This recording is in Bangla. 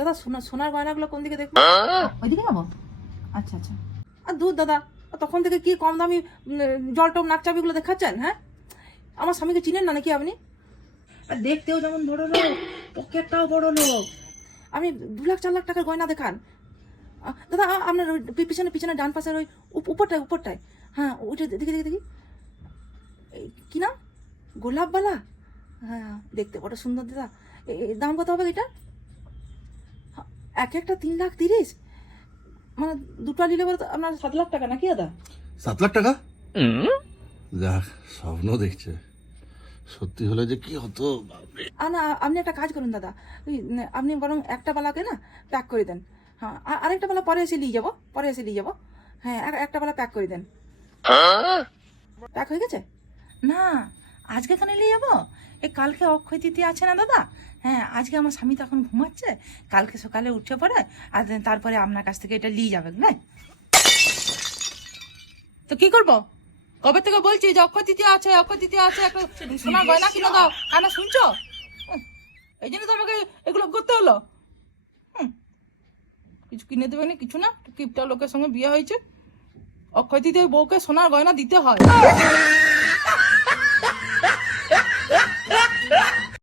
দাদা সোনা সোনার গয়নাগুলো কোন দিকে দেখব? ওইদিকে যাব। আচ্ছা আচ্ছা। আর দূর দাদা তখন থেকে কি কম দামি জল টম নাক চাবিগুলো দেখাচ্ছেন হ্যাঁ? আমার স্বামীকে চিনেন না নাকি আপনি? আর দেখতেও যেমন বড় লোক পকেটটাও বড় লোক। আপনি দু লাখ চার লাখ টাকার গয়না দেখান। দাদা আপনার ওই পিছনে পিছনে ডান পাশের ওই উপ- উপরটায় উপরটায়। হ্যাঁ ওইটা দেখি দেখি দেখি। কি নাম? গোলাপবালা? হ্যাঁ দেখতে বড় সুন্দর দাদা। দাম কত হবে এটা? এক একটা তিন লাখ তিরিশ? মানে দুটো নিলে পরে তো আপনার সাত লাখ টাকা নাকি দাদা? সাত লাখ টাকা? যাক স্বপ্ন দেখছে। সত্যি হলে যে কি হতো না আপনি একটা কাজ করুন দাদা। ওই, আপনি বরং একটা বেলাকে না প্যাক করে দেন। হ্যাঁ আর- আরেকটা বেলা পরে এসে নিয়ে যাব পরে এসে নিয়ে যাব। হ্যাঁ আর একটা বেলা প্যাক করে দেন। প্যাক হয়ে গেছে? না আজকে কেন নিয়ে যাব? এই কালকে অক্ষয় তৃতীয়া আছে না দাদা? হ্যাঁ আজকে আমার স্বামী তো এখন ঘুমাচ্ছে। কালকে সকালে উঠে পড়ে আর তারপরে আপনার কাছ থেকে এটা নিয়ে যাবেন না তো কি করব? কবে থেকে বলছি যে অক্ষয় তৃতীয়া আছে অক্ষয় তৃতীয়া আছে? একটা সোনার গয়না কিনে দাও। কানা শুনছো? এই জন্য তো আমাকে এগুলো করতে হলো। হুম, কিছু কিনে দেবে না? কিছু না। কিপটা লোকের সঙ্গে বিয়ে হয়েছে। অক্ষয় তৃতীয় বউকে সোনার গয়না দিতে হয়।